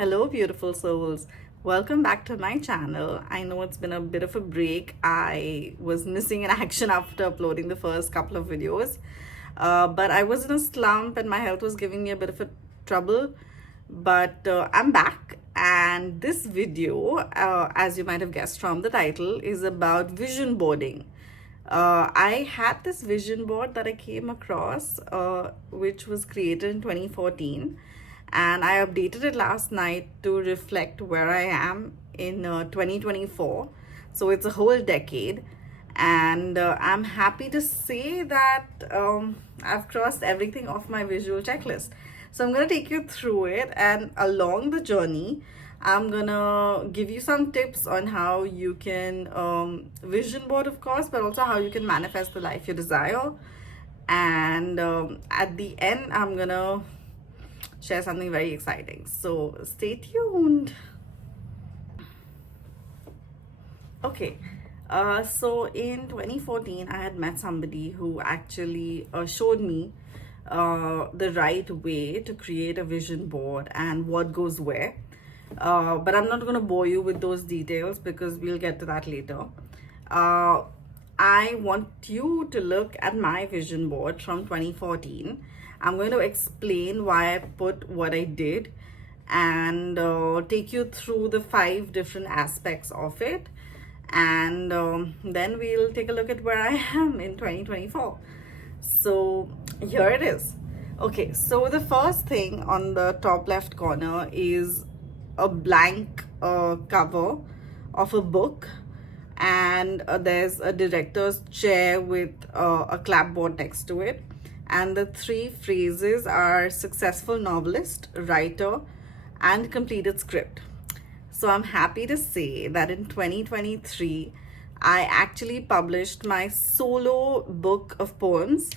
Hello, beautiful souls. Welcome back to my channel. I know it's been a bit of a break. I was missing in action after uploading the first couple of videos. But I was in a slump and my health was giving me a bit of a trouble. But I'm back, and this video, as you might have guessed from the title, is about vision boarding. I had this vision board that I came across, which was created in 2014, and I updated it last night to reflect where I am in 2024. So it's a whole decade, and I'm happy to say that I've crossed everything off my visual checklist. So I'm going to take you through it, and along the journey, I'm gonna give you some tips on how you can vision board, of course, but also how you can manifest the life you desire. And at the end, I'm gonna share something very exciting. So stay tuned. Okay, so in 2014, I had met somebody who actually showed me the right way to create a vision board and what goes where. But I'm not going to bore you with those details because we'll get to that later. I want you to look at my vision board from 2014. I'm going to explain why I put what I did and take you through the 5 different aspects of it. And then we'll take a look at where I am in 2024. So here it is. Okay, so the first thing on the top left corner is a blank cover of a book, and there's a director's chair with a clapboard next to it, and the 3 phrases are successful novelist, writer, and completed script. So I'm happy to say that in 2023 I actually published my solo book of poems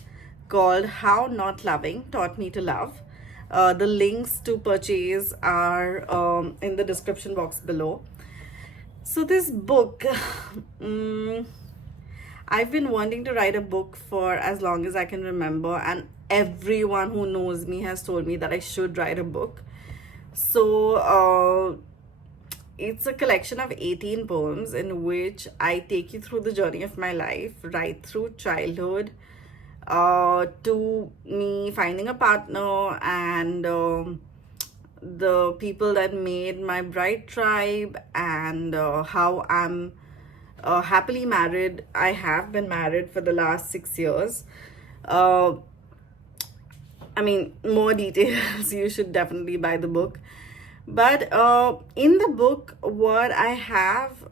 called How Not Loving Taught Me to Love. The links to purchase are in the description box below. So this book, I've been wanting to write a book for as long as I can remember, and everyone who knows me has told me that I should write a book. So it's a collection of 18 poems in which I take you through the journey of my life, right through childhood, to me finding a partner, and the people that made my bride tribe, and how I'm happily married. I have been married for the last 6 years. I mean, more details, you should definitely buy the book. But in the book, what I have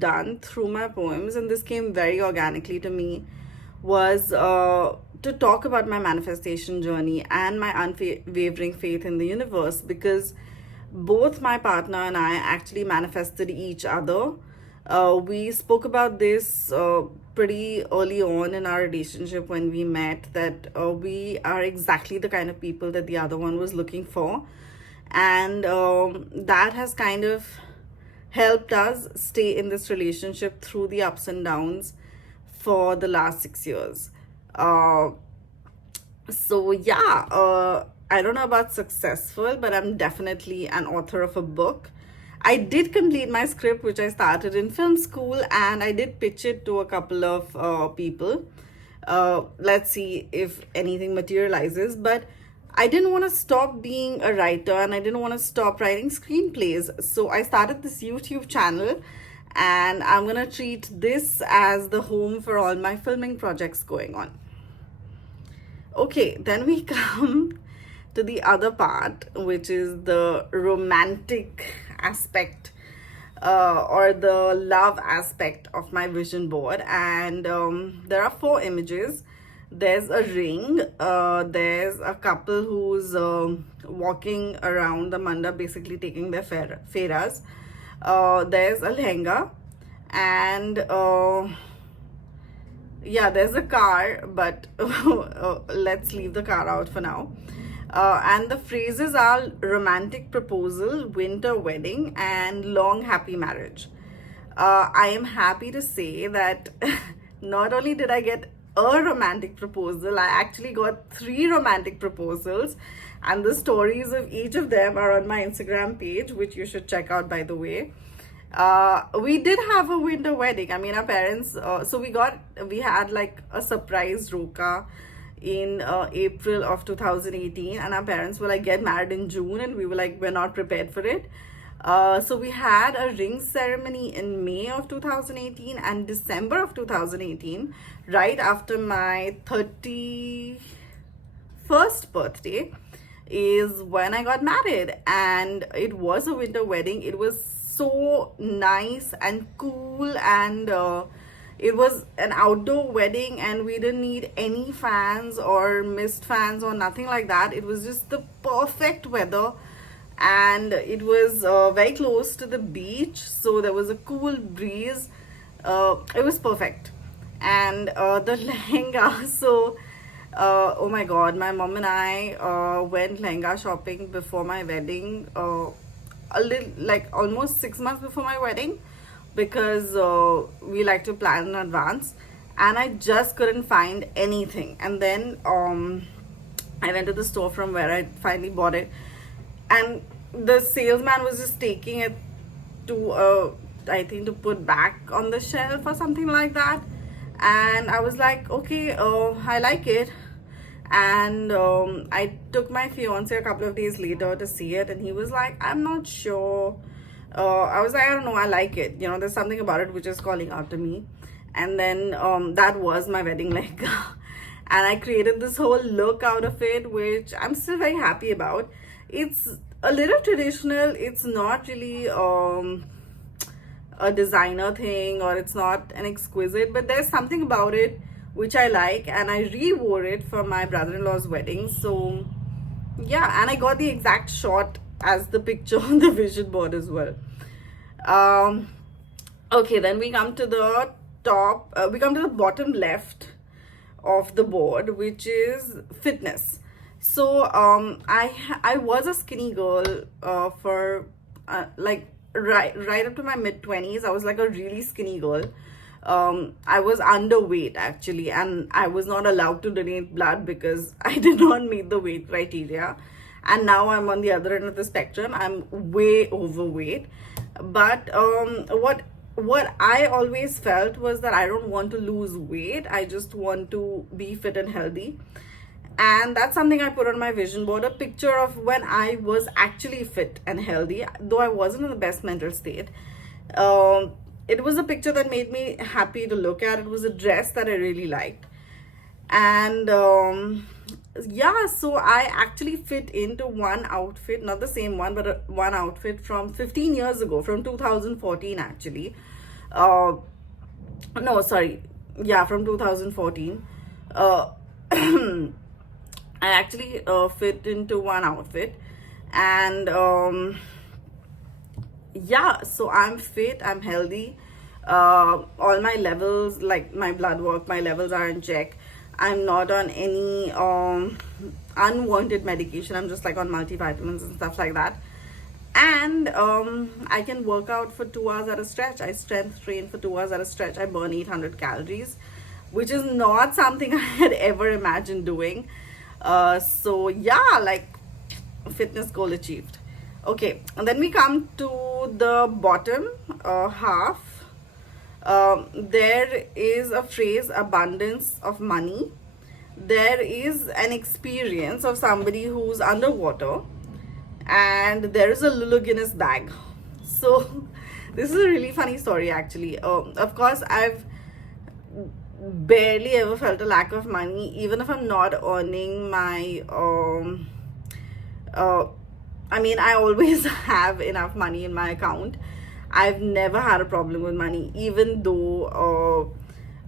done through my poems, and this came very organically to me, was to talk about my manifestation journey and my unwavering faith in the universe, because both my partner and I actually manifested each other. We spoke about this pretty early on in our relationship when we met, that we are exactly the kind of people that the other one was looking for. And that has kind of helped us stay in this relationship through the ups and downs for the last 6 years. So yeah, I don't know about successful, but I'm definitely an author of a book. I did complete my script, which I started in film school, and I did pitch it to a couple of people. Let's see if anything materializes. But I didn't want to stop being a writer, and I didn't want to stop writing screenplays. So I started this YouTube channel, and I'm going to treat this as the home for all my filming projects going on. Okay, then we come to the other part, which is the romantic aspect or the love aspect of my vision board. And there are 4 images. There's a ring, there's a couple who's walking around the mandap, basically taking their feras. There's a lehenga, and yeah, there's a car, but let's leave the car out for now. And the phrases are romantic proposal, winter wedding, and long happy marriage. I am happy to say that not only did I get a romantic proposal, I actually got 3 romantic proposals. And the stories of each of them are on my Instagram page, which you should check out, by the way. We did have a winter wedding. I mean, our parents, so we had like a surprise roka in April of 2018, and our parents were like, get married in June, and we were like, we're not prepared for it. So we had a ring ceremony in May of 2018 and December of 2018, right after my 31st birthday is when I got married, and it was a winter wedding. It was so nice and cool, and it was an outdoor wedding, and we didn't need any fans or mist fans or nothing like that. It was just the perfect weather, and it was very close to the beach, so there was a cool breeze. It was perfect. And the lehenga, so oh my god, my mom and I went lehenga shopping before my wedding, a little, like almost 6 months before my wedding, because we like to plan in advance, and I just couldn't find anything. And then I went to the store from where I finally bought it, and the salesman was just taking it to I think to put back on the shelf or something like that. And I was like, okay, I like it. And I took my fiance a couple of days later to see it, and he was like, I'm not sure. I was like, I don't know, I like it. You know, there's something about it which is calling out to me. And then that was my wedding lehenga. And I created this whole look out of it, which I'm still very happy about. It's a little traditional. It's not really a designer thing, or it's not an exquisite, but there's something about it which I like, and I re-wore it for my brother-in-law's wedding. So yeah, and I got the exact shot as the picture on the vision board as well. Okay, then we come to the bottom left of the board, which is fitness. So I was a skinny girl for like right up to my mid-20s. I was like a really skinny girl. I was underweight actually, and I was not allowed to donate blood because I did not meet the weight criteria. And now I'm on the other end of the spectrum. I'm way overweight. But what I always felt was that I don't want to lose weight. I just want to be fit and healthy. And that's something I put on my vision board, a picture of when I was actually fit and healthy, though I wasn't in the best mental state. It was a picture that made me happy to look at. It was a dress that I really liked. And yeah, so I actually fit into one outfit, not the same one, but one outfit from 15 years ago, from 2014 actually. No, sorry. Yeah, from 2014. I actually fit into one outfit, and yeah, so I'm fit, I'm healthy. All my levels, like my blood work, my levels are in check. I'm not on any unwanted medication. I'm just like on multivitamins and stuff like that. And I can work out for 2 hours at a stretch. I strength train for 2 hours at a stretch. I burn 800 calories, which is not something I had ever imagined doing. So yeah, like fitness goal achieved. Okay, and then we come to the bottom half. There is a phrase, abundance of money. There is an experience of somebody who's underwater, and there is a Lulu Guinness bag. So this is a really funny story actually. Of course, I've barely ever felt a lack of money, even if I'm not earning my I mean, I always have enough money in my account. I've never had a problem with money, even though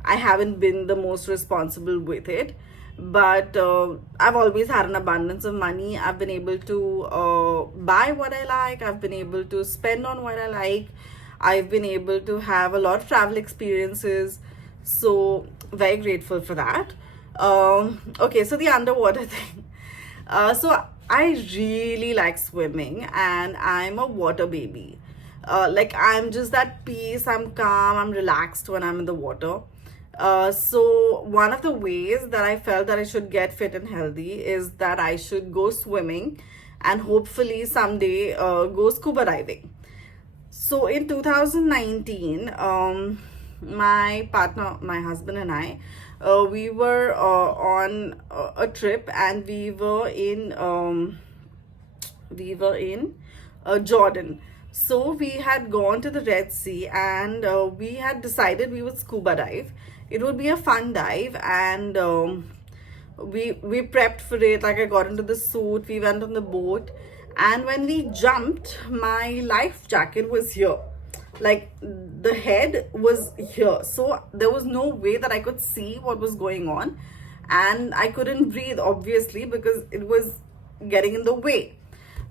I haven't been the most responsible with it. But I've always had an abundance of money. I've been able to buy what I like. I've been able to spend on what I like. I've been able to have a lot of travel experiences. So very grateful for that. Okay, so the underwater thing. So I really like swimming, and I'm a water baby. Like I'm just at peace, I'm calm, I'm relaxed when I'm in the water. So one of the ways that I felt that I should get fit and healthy is that I should go swimming and hopefully someday go scuba diving. So in 2019, my partner, my husband and I, we were on a trip, and we were in Jordan. So we had gone to the Red Sea, and we had decided we would scuba dive. It would be a fun dive, and we prepped for it. Like, I got into the suit, we went on the boat, and when we jumped, my life jacket was here. Like, the head was here, so there was no way that I could see what was going on, and I couldn't breathe, obviously, because it was getting in the way.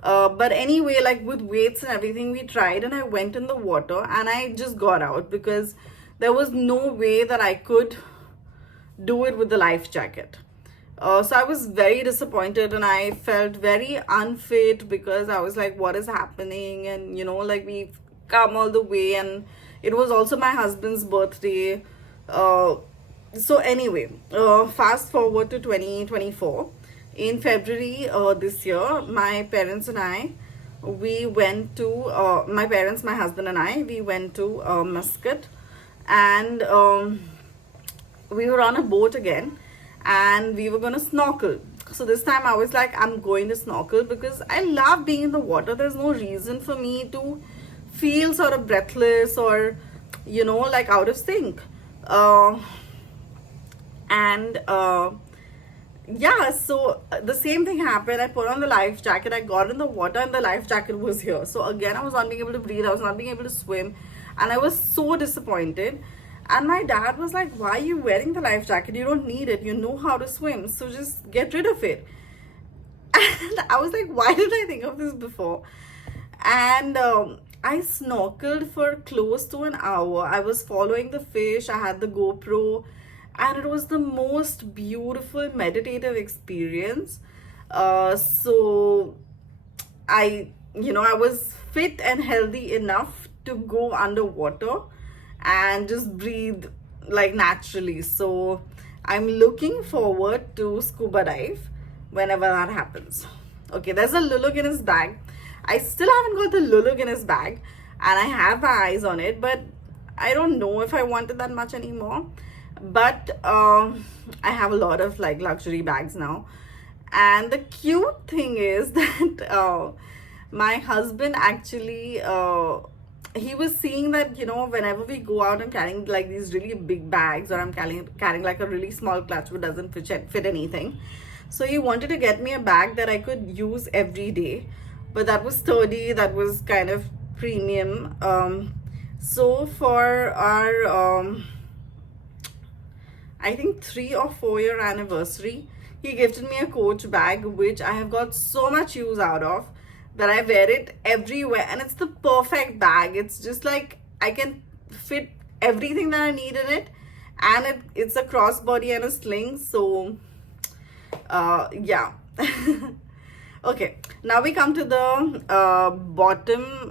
But anyway, like, with weights and everything, we tried, and I went in the water, and I just got out because there was no way that I could do it with the life jacket. So I was very disappointed, and I felt very unfit because I was like, what is happening? And like, we've come all the way, and it was also my husband's birthday. So anyway, fast forward to 2024. In February this year, my parents and I, we went to, my parents, my husband and I, we went to Muscat, and we were on a boat again, and we were going to snorkel. So this time I was like, I'm going to snorkel because I love being in the water. There's no reason for me to feel sort of breathless or like out of sync. And yeah, so the same thing happened. I put on the life jacket, I got in the water, and the life jacket was here. So again, I was not being able to breathe, I was not being able to swim, and I was so disappointed. And my dad was like, why are you wearing the life jacket? You don't need it, you know how to swim, so just get rid of it. And I was like, why did I think of this before? And I snorkeled for close to an hour. I was following the fish, I had the GoPro, and it was the most beautiful meditative experience. So I was fit and healthy enough to go underwater and just breathe like naturally. So I'm looking forward to scuba dive whenever that happens. Okay, there's a Lulu Guinness bag. I still haven't got the Lulu Guinness bag, and I have my eyes on it, but I don't know if I want it that much anymore. But I have a lot of like luxury bags now. And the cute thing is that my husband actually he was seeing that whenever we go out, I'm carrying like these really big bags, or I'm carrying like a really small clutch which doesn't fit anything. So he wanted to get me a bag that I could use every day, but that was sturdy, that was kind of premium. So for our I think 3 or 4 year anniversary, he gifted me a Coach bag, which I have got so much use out of that I wear it everywhere, and it's the perfect bag. It's just like I can fit everything that I need in it, and it's a crossbody and a sling. So yeah. Okay, now we come to the bottom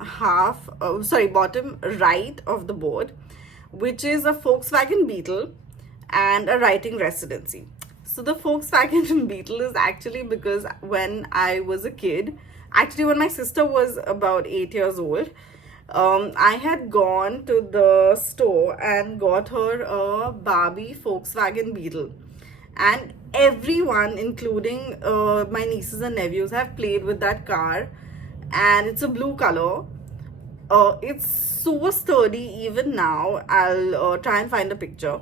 right of the board, which is a Volkswagen Beetle and a writing residency. So the Volkswagen Beetle is actually because when I was a kid, actually when my sister was about 8 years old, I had gone to the store and got her a Barbie Volkswagen Beetle. And everyone, including my nieces and nephews, have played with that car. And it's a blue color. It's so sturdy even now. I'll try and find a picture.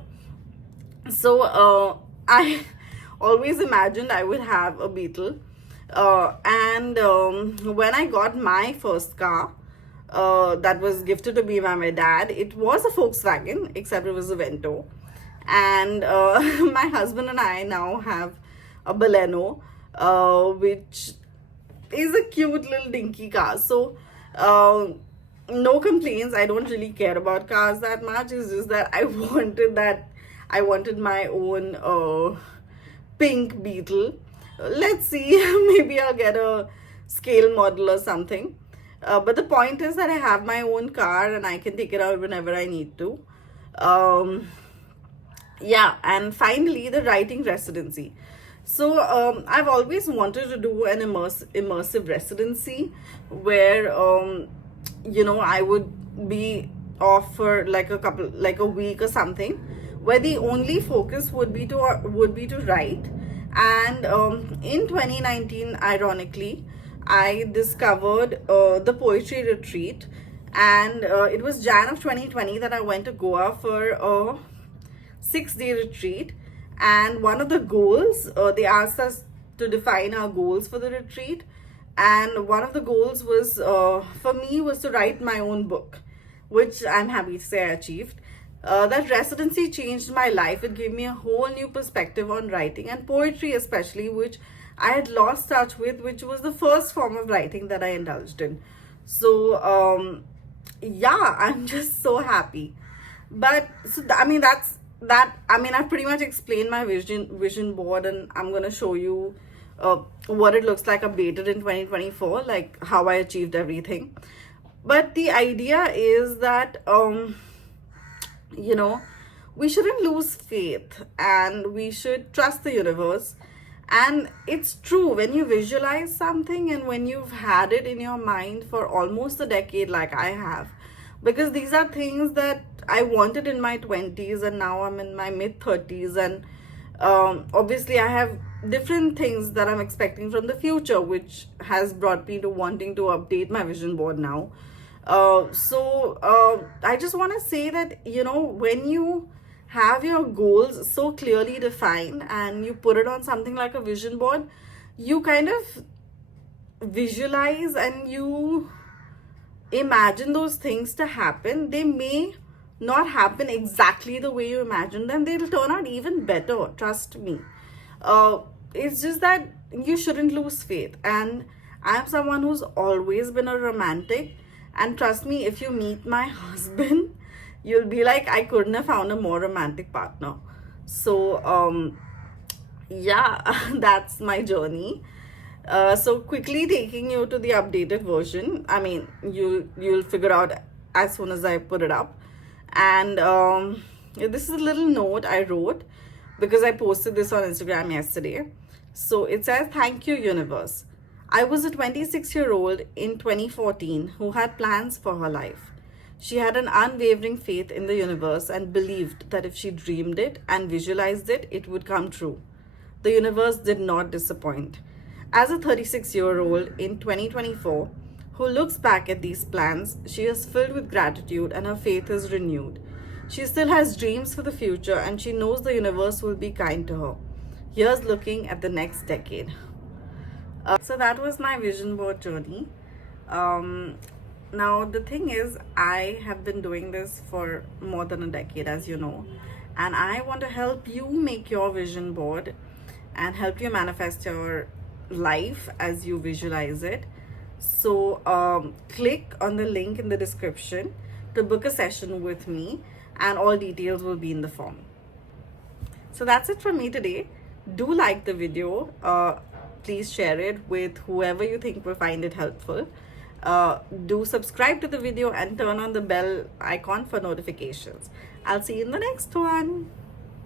So I always imagined I would have a Beetle. And when I got my first car, that was gifted to me by my dad, it was a Volkswagen, except it was a Vento. And my husband and I now have a Baleno, which is a cute little dinky car. So no complaints. I don't really care about cars that much. It's just that I wanted my own pink Beetle. Let's see, maybe I'll get a scale model or something. But the point is that I have my own car and I can take it out whenever I need to. Yeah, and finally, the writing residency. So I've always wanted to do an immersive residency where I would be off for like a week or something, where the only focus would be to write. And in 2019, ironically, I discovered the poetry retreat, and it was Jan of 2020 that I went to Goa for a 6-day retreat. And one of the goals, they asked us to define our goals for the retreat, and one of the goals was, for me, was to write my own book, which I'm happy to say I achieved. That residency changed my life. It gave me a whole new perspective on writing and poetry, especially, which I had lost touch with, which was the first form of writing that I indulged in. So yeah, I'm just so happy. But so I mean, that's that. I mean, I've pretty much explained my vision board, and I'm gonna show you what it looks like updated in 2024, like how I achieved everything. But the idea is that you know we shouldn't lose faith, and we should trust the universe. And it's true, when you visualize something and when you've had it in your mind for almost a decade, like I have, because these are things that I wanted in my 20s, and now I'm in my mid 30s. And obviously, I have different things that I'm expecting from the future, which has brought me to wanting to update my vision board now. I just want to say that, when you have your goals so clearly defined and you put it on something like a vision board, you kind of visualize and you imagine those things to happen. They may not happen exactly the way you imagine them, they'll turn out even better, trust me. It's just that you shouldn't lose faith. And I'm someone who's always been a romantic, and trust me, if you meet my husband, you'll be like, I couldn't have found a more romantic partner. So yeah, that's my journey. So quickly taking you to the updated version. I mean, you'll figure out as soon as I put it up. And this is a little note I wrote because I posted this on Instagram yesterday. So it says, "Thank you, universe. I was a 26-year-old in 2014 who had plans for her life. She had an unwavering faith in the universe and believed that if she dreamed it and visualized it, it would come true. The universe did not disappoint. As a 36-year-old in 2024 who looks back at these plans, she is filled with gratitude and her faith is renewed. She still has dreams for the future, and she knows the universe will be kind to her. Here's looking at the next decade." So that was my vision board journey. Now, the thing is, I have been doing this for more than a decade, as you know, and I want to help you make your vision board and help you manifest your life as you visualize it. So click on the link in the description to book a session with me, and all details will be in the form. So that's it from me today. Do like the video. Please share it with whoever you think will find it helpful. Do subscribe to the video and turn on the bell icon for notifications. I'll see you in the next one.